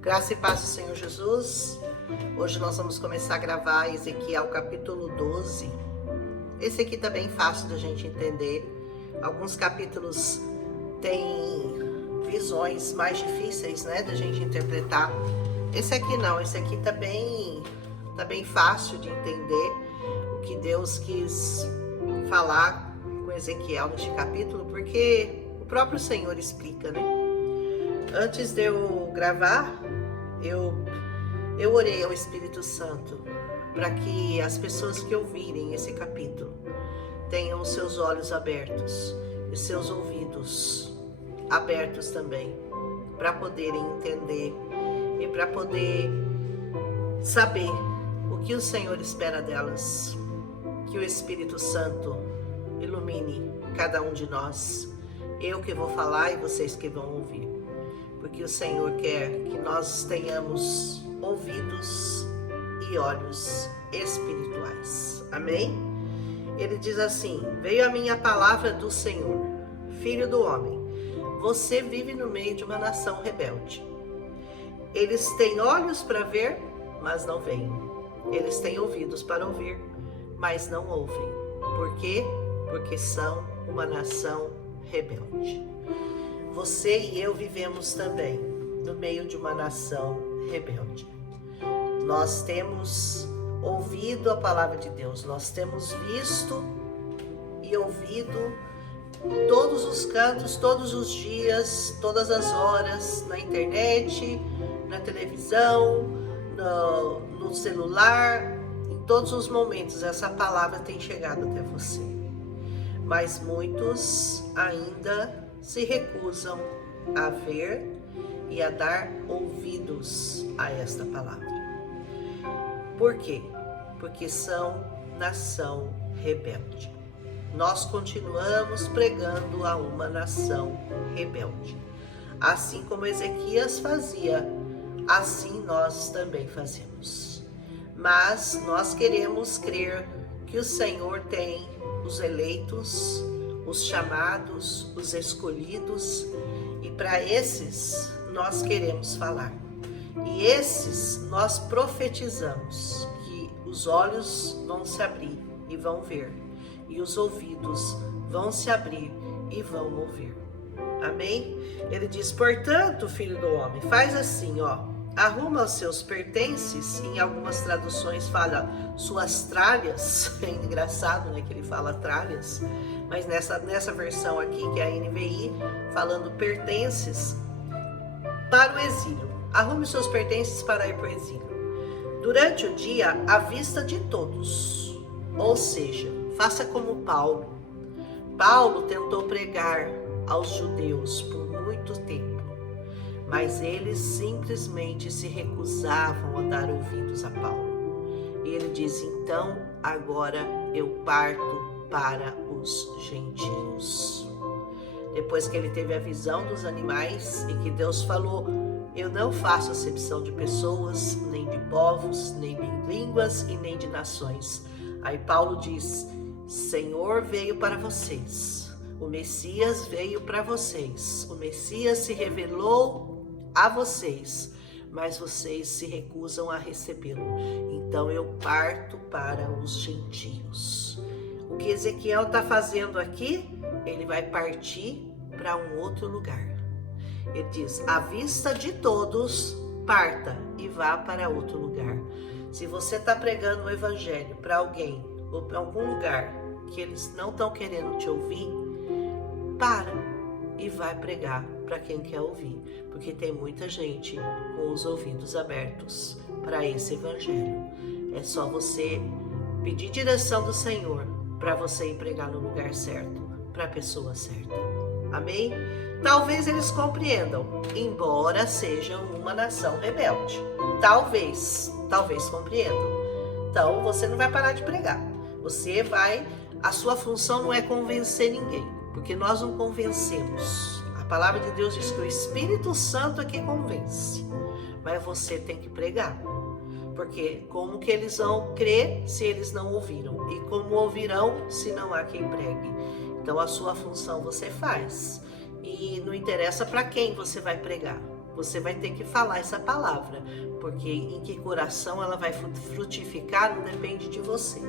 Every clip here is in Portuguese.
Graça e paz do Senhor Jesus. Hoje nós vamos começar a gravar Ezequiel capítulo 12. Esse aqui tá bem fácil da gente entender. Alguns capítulos têm visões mais difíceis, né, da gente interpretar. Esse aqui não, esse aqui tá bem fácil de entender o que Deus quis falar com Ezequiel neste capítulo, porque o próprio Senhor explica, né? Antes de eu gravar, eu orei ao Espírito Santo para que as pessoas que ouvirem esse capítulo tenham os seus olhos abertos e seus ouvidos abertos também, para poderem entender e para poder saber o que o Senhor espera delas. Que o Espírito Santo ilumine cada um de nós, eu que vou falar e vocês que vão ouvir, porque o Senhor quer que nós tenhamos ouvidos e olhos espirituais. Amém? Ele diz assim: veio a minha palavra do Senhor, filho do homem, você vive no meio de uma nação rebelde. Eles têm olhos para ver, mas não veem. Eles têm ouvidos para ouvir, mas não ouvem. Por quê? Porque são uma nação rebelde. Você e eu vivemos também no meio de uma nação rebelde. Nós temos ouvido a palavra de Deus, nós temos visto e ouvido todos os cantos, todos os dias, todas as horas, na internet, na televisão, no celular, em todos os momentos essa palavra tem chegado até você. Mas muitos ainda se recusam a ver e a dar ouvidos a esta palavra. Por quê? Porque são nação rebelde. Nós continuamos pregando a uma nação rebelde. Assim como Ezequias fazia, assim nós também fazemos. Mas nós queremos crer que o Senhor tem os eleitos, os chamados, os escolhidos, e para esses nós queremos falar. E esses nós profetizamos que os olhos vão se abrir e vão ver, e os ouvidos vão se abrir e vão ouvir. Amém? Ele diz: portanto, filho do homem, faz assim, arruma os seus pertences. Em algumas traduções fala suas tralhas. É engraçado, né, que ele fala tralhas, mas nessa versão aqui, que é a NVI, falando pertences para o exílio. Arrume os seus pertences para ir para o exílio durante o dia à vista de todos. Ou seja, faça como Paulo. Paulo tentou pregar aos judeus por muito tempo, mas eles simplesmente se recusavam a dar ouvidos a Paulo. E ele diz: então agora eu parto para os gentios. Depois que ele teve a visão dos animais e que Deus falou: eu não faço acepção de pessoas, nem de povos, nem de línguas e nem de nações. Aí Paulo diz: Senhor veio para vocês, o Messias veio para vocês, o Messias se revelou a vocês, mas vocês se recusam a recebê-lo. Então eu parto para os gentios. O que Ezequiel está fazendo aqui? Ele vai partir para um outro lugar. Ele diz: à vista de todos, parta e vá para outro lugar. Se você está pregando o evangelho para alguém ou para algum lugar que eles não estão querendo te ouvir, para e vai pregar para quem quer ouvir, porque tem muita gente com os ouvidos abertos para esse evangelho. É só você pedir direção do Senhor para você ir pregar no lugar certo, para a pessoa certa. Amém? Talvez eles compreendam, embora sejam uma nação rebelde. Talvez compreendam. Então você não vai parar de pregar. A sua função não é convencer ninguém, porque nós não convencemos. A palavra de Deus diz que o Espírito Santo é quem convence, mas você tem que pregar. Porque como que eles vão crer se eles não ouviram? E como ouvirão se não há quem pregue? Então a sua função você faz. E não interessa para quem você vai pregar. Você vai ter que falar essa palavra, porque em que coração ela vai frutificar não depende de você.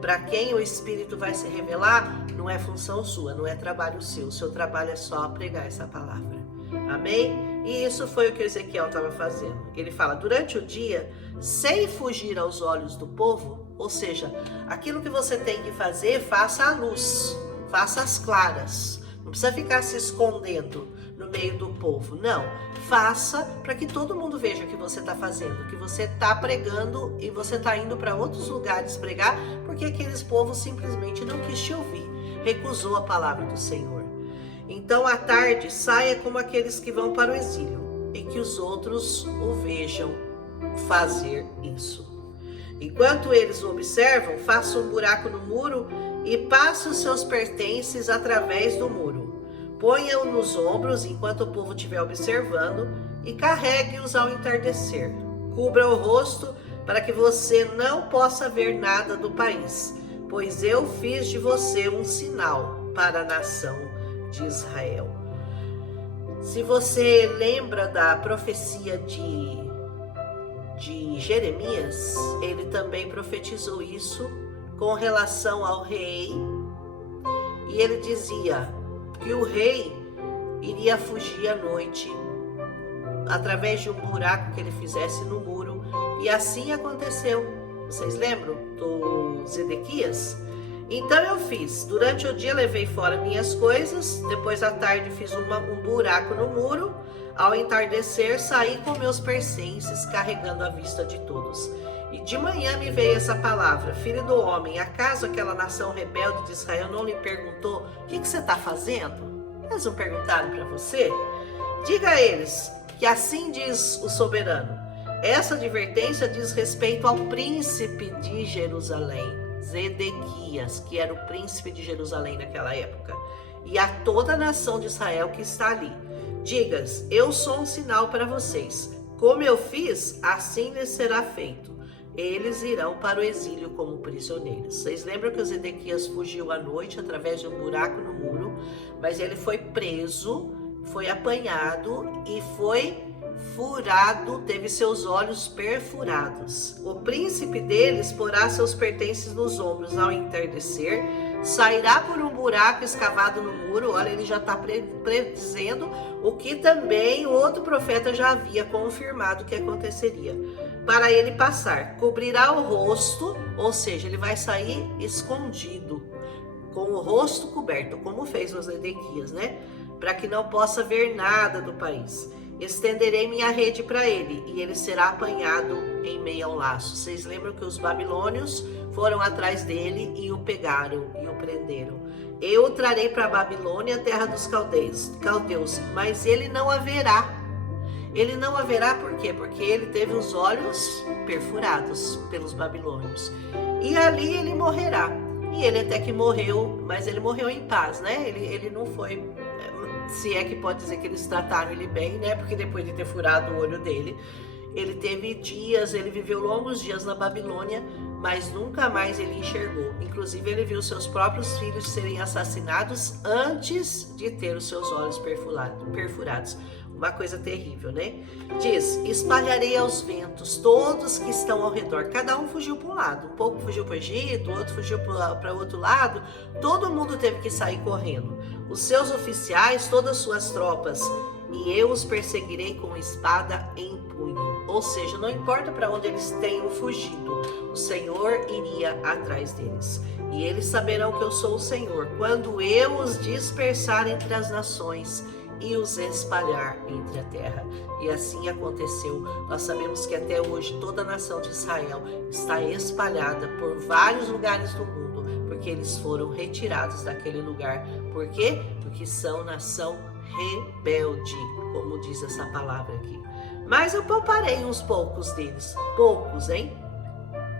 Para quem o Espírito vai se revelar, não é função sua, não é trabalho seu. O seu trabalho é só pregar essa palavra. Amém? E isso foi o que Ezequiel estava fazendo. Ele fala, durante o dia, sem fugir aos olhos do povo, ou seja, aquilo que você tem que fazer, faça à luz, faça às claras. Não precisa ficar se escondendo no meio do povo. Não, faça para que todo mundo veja o que você está fazendo, que você está pregando e você está indo para outros lugares pregar, porque aqueles povos simplesmente não quis te ouvir, recusou a palavra do Senhor. Então, à tarde, saia como aqueles que vão para o exílio e que os outros o vejam fazer isso. Enquanto eles o observam, faça um buraco no muro e passe os seus pertences através do muro. Ponha-o nos ombros enquanto o povo estiver observando e carregue-os ao entardecer. Cubra o rosto para que você não possa ver nada do país, pois eu fiz de você um sinal para a nação de Israel. Se você lembra da profecia de Jeremias, ele também profetizou isso com relação ao rei, e ele dizia que o rei iria fugir à noite através de um buraco que ele fizesse no muro, e assim aconteceu. Vocês lembram do Zedequias? Então eu fiz, durante o dia levei fora minhas coisas, depois à tarde fiz um buraco no muro, ao entardecer saí com meus pertences, carregando à vista de todos. E de manhã me veio essa palavra, filho do homem, acaso aquela nação rebelde de Israel não lhe perguntou, o que você está fazendo? Eles não perguntaram para você? Diga a eles que assim diz o soberano, essa advertência diz respeito ao príncipe de Jerusalém, Zedequias, que era o príncipe de Jerusalém naquela época, e a toda a nação de Israel que está ali. Digas, eu sou um sinal para vocês. Como eu fiz, assim lhes será feito. Eles irão para o exílio como prisioneiros. Vocês lembram que o Zedequias fugiu à noite através de um buraco no muro, mas ele foi preso, foi apanhado e foi furado, teve seus olhos perfurados. O príncipe deles porá seus pertences nos ombros ao entardecer, sairá por um buraco escavado no muro. Olha, ele já está predizendo o que também o outro profeta já havia confirmado que aconteceria. Para ele passar, cobrirá o rosto, ou seja, ele vai sair escondido, com o rosto coberto, como fez os Zedequias, né? Para que não possa ver nada do país. Estenderei minha rede para ele, e ele será apanhado em meio ao laço. Vocês lembram que os babilônios foram atrás dele e o pegaram e o prenderam. Eu o trarei para a Babilônia, terra dos caldeus, mas ele não haverá. Ele não haverá por quê? Porque ele teve os olhos perfurados pelos babilônios. E ali ele morrerá. E ele até que morreu, mas ele morreu em paz, né? Ele não foi... Se é que pode dizer que eles trataram ele bem, né? Porque depois de ter furado o olho dele, ele teve dias, ele viveu longos dias na Babilônia, mas nunca mais ele enxergou. Inclusive, ele viu seus próprios filhos serem assassinados antes de ter os seus olhos perfurados. Uma coisa terrível, né? Diz, espalharei aos ventos todos que estão ao redor. Cada um fugiu para um lado. Um pouco fugiu para o Egito, o outro fugiu para o outro lado. Todo mundo teve que sair correndo. Os seus oficiais, todas as suas tropas. E eu os perseguirei com espada em punho. Ou seja, não importa para onde eles tenham fugido, o Senhor iria atrás deles. E eles saberão que eu sou o Senhor, quando eu os dispersar entre as nações e os espalhar entre a terra. E assim aconteceu. Nós sabemos que até hoje toda a nação de Israel está espalhada por vários lugares do mundo, porque eles foram retirados daquele lugar. Por quê? Porque são nação rebelde, como diz essa palavra aqui. Mas eu pouparei uns poucos deles. Poucos, hein?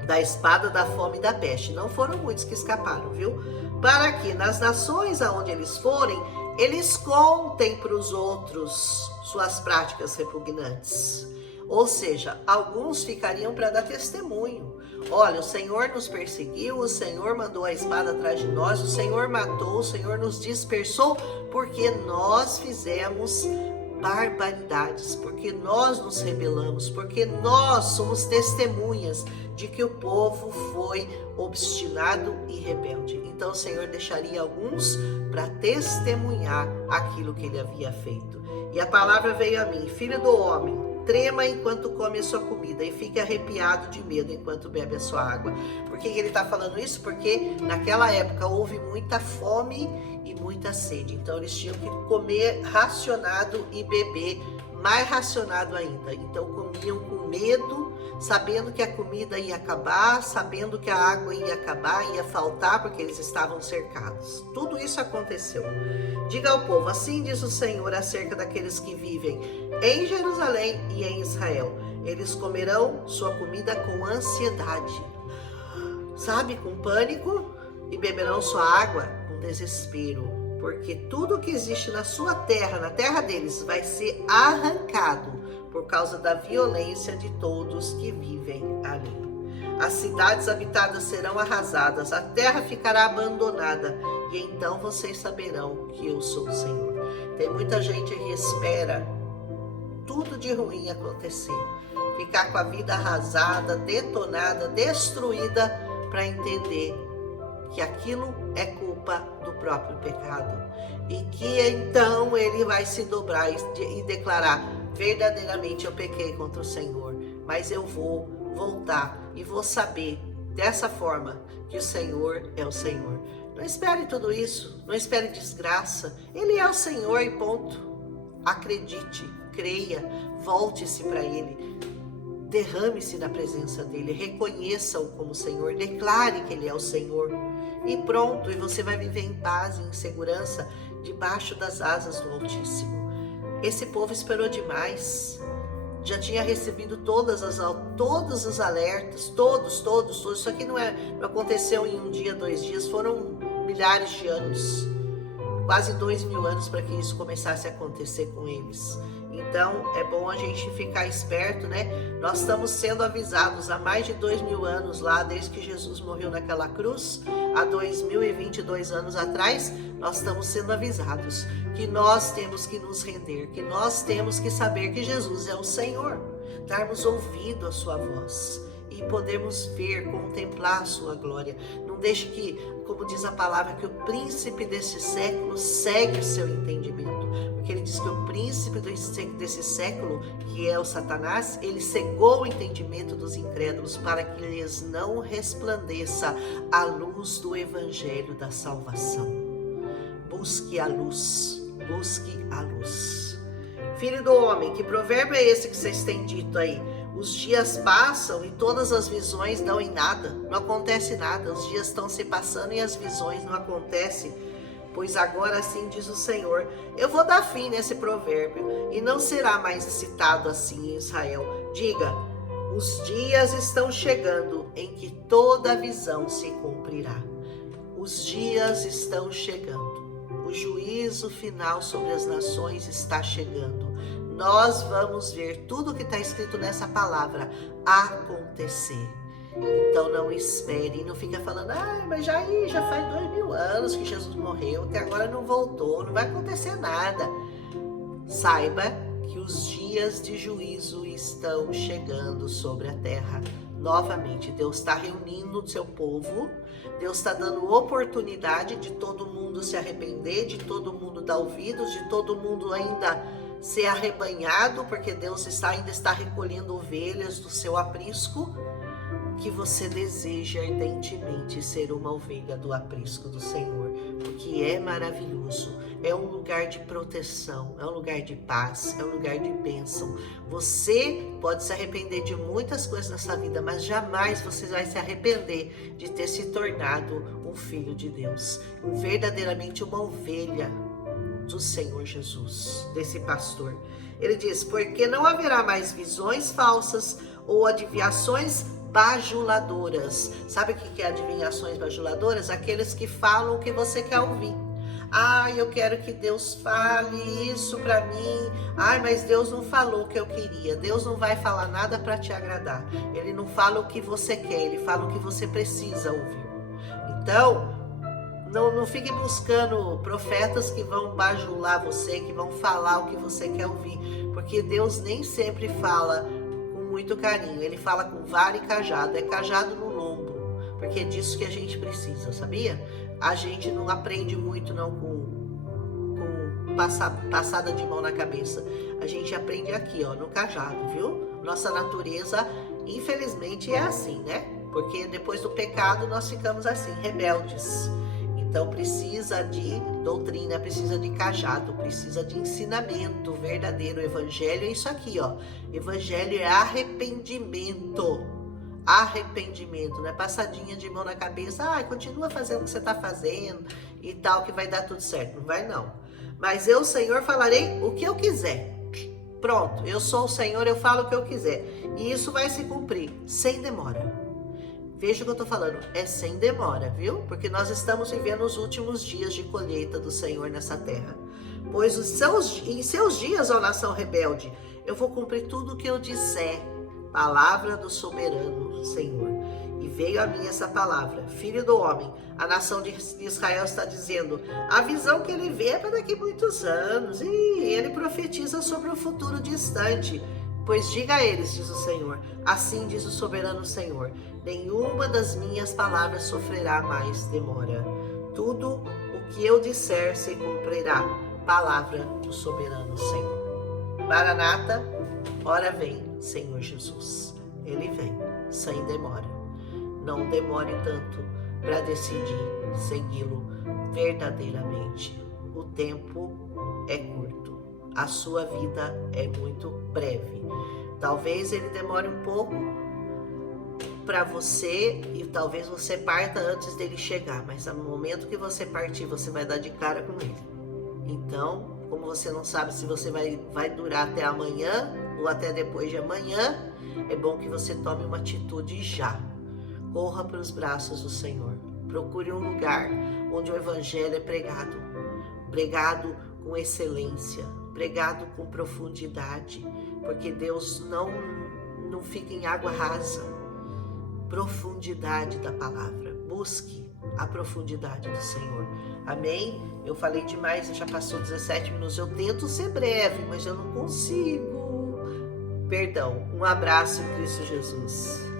Da espada, da fome e da peste. Não foram muitos que escaparam, viu? Para que nas nações aonde eles forem, eles contem para os outros suas práticas repugnantes. Ou seja, alguns ficariam para dar testemunho. Olha, o Senhor nos perseguiu, o Senhor mandou a espada atrás de nós, o Senhor matou, o Senhor nos dispersou, porque nós fizemos barbaridades, porque nós nos rebelamos, porque nós somos testemunhas de que o povo foi obstinado e rebelde. Então o Senhor deixaria alguns para testemunhar aquilo que ele havia feito. E a palavra veio a mim: filho do homem, trema enquanto come a sua comida e fique arrepiado de medo enquanto bebe a sua água. Por que ele está falando isso? Porque naquela época houve muita fome e muita sede. Então eles tinham que comer racionado e beber mais racionado ainda. Então comiam com medo, sabendo que a comida ia acabar, sabendo que a água ia acabar, ia faltar, porque eles estavam cercados. Tudo isso aconteceu. Diga ao povo: assim diz o Senhor acerca daqueles que vivem em Jerusalém e em Israel. Eles comerão sua comida com ansiedade, sabe, com pânico, e beberão sua água com desespero, porque tudo que existe na sua terra, na terra deles, vai ser arrancado por causa da violência de todos que vivem ali. As cidades habitadas serão arrasadas, a terra ficará abandonada, e então vocês saberão que eu sou o Senhor. Tem muita gente que espera tudo de ruim acontecer, ficar com a vida arrasada, detonada, destruída, para entender que aquilo é culpa do próprio pecado, e que então ele vai se dobrar e declarar: verdadeiramente eu pequei contra o Senhor, mas eu vou voltar e vou saber dessa forma que o Senhor é o Senhor. Não espere tudo isso, não espere desgraça. Ele é o Senhor e ponto. Acredite, creia, volte-se para Ele, derrame-se na presença dEle, reconheça-o como Senhor, declare que Ele é o Senhor e pronto, e você vai viver em paz e em segurança debaixo das asas do Altíssimo. Esse povo esperou demais, já tinha recebido todos os alertas, todos. Isso aqui não aconteceu em um dia, 2 dias, foram milhares de anos, quase 2000 anos para que isso começasse a acontecer com eles. Então é bom a gente ficar esperto, né? Nós estamos sendo avisados há mais de 2000 anos lá, desde que Jesus morreu naquela cruz, há 2022 anos atrás, nós estamos sendo avisados que nós temos que nos render, que nós temos que saber que Jesus é o Senhor, darmos ouvido à sua voz e podermos ver, contemplar a sua glória. Não deixe que, como diz a palavra, que o príncipe desse século segue o seu entendimento, porque ele diz que o príncipe desse século, que é o Satanás, ele cegou o entendimento dos incrédulos para que lhes não resplandeça a luz do evangelho da salvação. Busque a luz, busque a luz. Filho do homem, que provérbio é esse que vocês têm dito aí? Os dias passam e todas as visões dão em nada, não acontece nada. Os dias estão se passando e as visões não acontecem. Pois agora assim diz o Senhor: eu vou dar fim nesse provérbio e não será mais citado assim em Israel. Diga: os dias estão chegando em que toda visão se cumprirá. Os dias estão chegando. O juízo final sobre as nações está chegando. Nós vamos ver tudo que está escrito nessa palavra acontecer. Então não espere, não fica falando: mas já faz 2000 anos que Jesus morreu, até agora não voltou, não vai acontecer nada. Saiba que os dias de juízo estão chegando sobre a terra. Novamente, Deus está reunindo o seu povo, Deus está dando oportunidade de todo mundo se arrepender, de todo mundo dar ouvidos, de todo mundo ainda ser arrebanhado, porque Deus ainda está recolhendo ovelhas do seu aprisco, que você deseja ardentemente ser uma ovelha do aprisco do Senhor, porque é maravilhoso, é um lugar de proteção, é um lugar de paz, é um lugar de bênção. Você pode se arrepender de muitas coisas nessa vida, mas jamais você vai se arrepender de ter se tornado um filho de Deus, verdadeiramente uma ovelha do Senhor Jesus, desse pastor. Ele diz: porque não haverá mais visões falsas ou adivinhações bajuladoras. Sabe o que é adivinhações bajuladoras? Aqueles que falam o que você quer ouvir. Eu quero que Deus fale isso para mim. Mas Deus não falou o que eu queria. Deus não vai falar nada para te agradar. Ele não fala o que você quer, ele fala o que você precisa ouvir. Então, Não fique buscando profetas que vão bajular você, que vão falar o que você quer ouvir, porque Deus nem sempre fala com muito carinho, Ele fala com vara e cajado, é cajado no lombo, porque é disso que a gente precisa, sabia? A gente não aprende muito não com passada de mão na cabeça, a gente aprende aqui, ó, no cajado, viu? Nossa natureza, infelizmente, é assim, né? Porque depois do pecado nós ficamos assim, rebeldes. Então precisa de doutrina, precisa de cajado, precisa de ensinamento verdadeiro. O evangelho é isso aqui, ó. Evangelho é arrependimento. Arrependimento, não é passadinha de mão na cabeça. Continua fazendo o que você está fazendo e tal, que vai dar tudo certo. Não vai não. Mas eu, Senhor, falarei o que eu quiser. Pronto, eu sou o Senhor, eu falo o que eu quiser. E isso vai se cumprir, sem demora. Veja o que eu estou falando, é sem demora, viu? Porque nós estamos vivendo os últimos dias de colheita do Senhor nessa terra. Pois em seus dias, ó nação rebelde, eu vou cumprir tudo o que eu disser. Palavra do soberano Senhor. E veio a mim essa palavra, filho do homem, a nação de Israel está dizendo, a visão que ele vê é para daqui a muitos anos, e ele profetiza sobre um futuro distante. Pois diga a eles, diz o Senhor, assim diz o soberano Senhor, nenhuma das minhas palavras sofrerá mais demora. Tudo o que eu disser se cumprirá. Palavra do soberano Senhor. Maranata, ora vem, Senhor Jesus. Ele vem, sem demora. Não demore tanto para decidir segui-lo verdadeiramente. O tempo é curto. A sua vida é muito breve. Talvez ele demore um pouco para você e talvez você parta antes dele chegar, mas no momento que você partir, você vai dar de cara com ele. Então, como você não sabe se você vai durar até amanhã ou até depois de amanhã, é bom que você tome uma atitude já. Corra para os braços do Senhor. Procure um lugar onde o evangelho é pregado com excelência, pregado com profundidade, porque Deus não fica em água rasa. Profundidade da palavra, busque a profundidade do Senhor. Amém? Eu falei demais, já passou 17 minutos, eu tento ser breve, mas eu não consigo. Perdão, um abraço em Cristo Jesus.